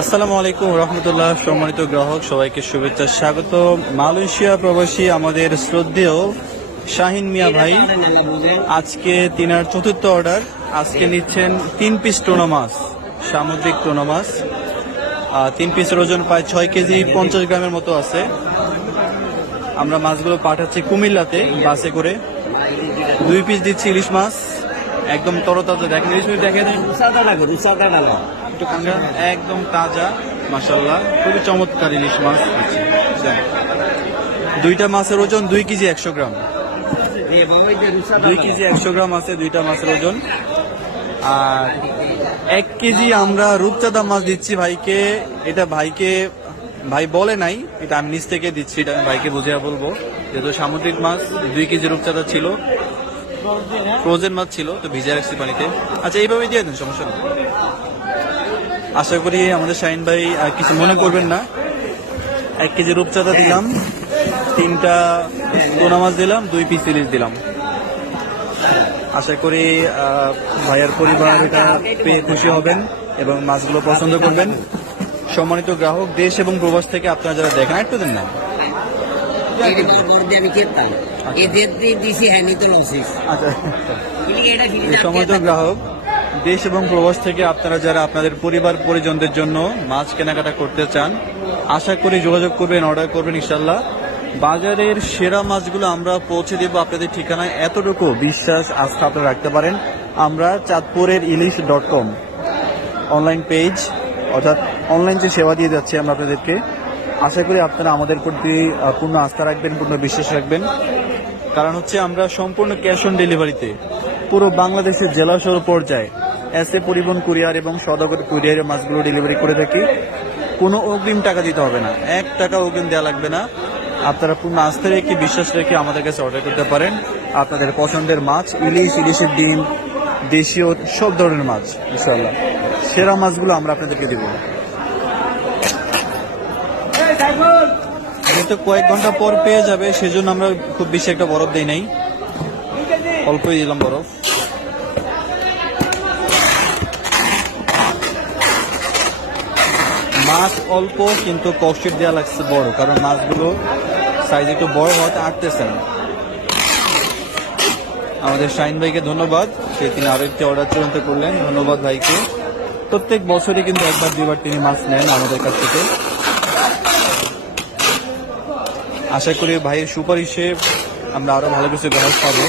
আসসালামু আলাইকুম রহমতুল্লাহ। সম্মানিত গ্রাহক সবাইকে শুভেচ্ছা, স্বাগত। মালয়েশিয়া প্রবাসী আমাদের শ্রদ্ধেয় শাহিন মিয়া ভাই আজকে তিনার চতুর্থ অর্ডার। আজকে নিচ্ছেন 3 পিস টোনা মাছ, সামুদ্রিক টোনা মাছ। 3 পিসের ওজন প্রায় 6 কেজি 50 গ্রামের মতো আছে। আমরা মাছগুলো পাঠাচ্ছি কুমিল্লাতে বাসে করে। 2 পিস দিচ্ছি ইলিশ মাছ, একদম তরতাজা। দেখেন ইলিশ মাছ, দেখেন একদম তাজা, মাশাআল্লাহ, খুবই চমৎকার ইলিশ মাছ। দুইটা মাছের ওজন 2 কেজি 100 গ্রাম। 2 কেজি 100 গ্রাম আছে দুইটা মাছের ওজন। আর 1 কেজি আমরা রূপচাঁদা মাছ দিচ্ছি ভাইকে। এটা ভাই বলে নাই, এটা আমি নিচ থেকে দিচ্ছি, এটা আমি ভাইকে বুঝিয়ে বলবো। যেহেতু সামুদ্রিক মাছ 2 কেজি রূপচাঁদা ছিল, ফ্রোজেন মাছ ছিল, তো ভিজে রাখছি পানিতে। আচ্ছা, এইভাবে দিয়ে দেন, সমস্যা নেই। আশা করি আমাদের শাহিন ভাই কিছু মনে করবেন না। 1 কেজি রূপচাঁদা দিলাম, 3টা টোনা মাছ দিলাম, 2 পিস ইলিশ দিলাম। আশা করি ভাইয়ার পরিবার এটা পেয়ে খুশি হবেন এবং মাছগুলো পছন্দ করবেন। সম্মানিত গ্রাহক দেশ এবং প্রবাস থেকে আপনারা যারা দেখেন, একটু দেন না। সম্মানিত গ্রাহক দেশ এবং প্রবাস থেকে আপনারা যারা আপনাদের পরিবার পরিজনদের জন্য মাছ কেনাকাটা করতে চান, আশা করি যোগাযোগ করবেন, অর্ডার করবেন ইনশাল্লাহ। বাজারের সেরা মাছগুলো আমরা পৌঁছে দেব আপনাদের ঠিকানায়, এতটুকু বিশ্বাস আস্থা আপনারা রাখতে পারেন। আমরা চাঁদপুরের ইলিশ.com অনলাইন পেজ, অর্থাৎ অনলাইন যে সেবা দিয়ে যাচ্ছি আমরা আপনাদেরকে। আশা করি আপনারা আমাদের প্রতি পূর্ণ আস্থা রাখবেন, পূর্ণ বিশ্বাস রাখবেন। কারণ হচ্ছে আমরা সম্পূর্ণ ক্যাশ অন ডেলিভারিতে পুরো বাংলাদেশের জেলা শহর পর্যায়ে এসএ পরিবহন কুরিয়ার এবং সদাগর কুরিয়ারের মাছগুলো ডেলিভারি করে থাকি। কোনো অগ্রিম টাকা দিতে হবে না, 1 টাকা অগ্রিম দেওয়া লাগবে না। আপনারা পূর্ণ আস্থা রেখে বিশ্বাস রেখে আমাদের কাছে অর্ডার করতে পারেন। আপনাদের পছন্দের মাছ, ইলিশের ডিম, দেশীয় সব ধরনের মাছ, ইনশাআল্লাহ সেরা মাছগুলো আমরা আপনাদেরকে দেব। যেহেতু কয়েক ঘন্টা পর পেয়ে যাবে, সেজন্য আমরা খুব বেশি একটা বরফ দেই নাই, অল্পই দিলাম বরফ। মাছ অল্প, কিন্তু ককশিট দেওয়া লাগছে বড়, কারণ মাছগুলো সাইজ একটু বড় হওয়াতে আটতেছে না। আমাদের শাহিন ভাইকে ধন্যবাদ, তিনি আরো একটি অর্ডার চূড়ান্ত করলেন। ধন্যবাদ ভাইকে। প্রত্যেক বছরই কিন্তু 1-2 তিনি মাছ নেন আমাদের কাছ থেকে। আশা করি ভাইয়ের সুপারিশে আমরা আরো ভালো কিছু গ্রাহক পাবো।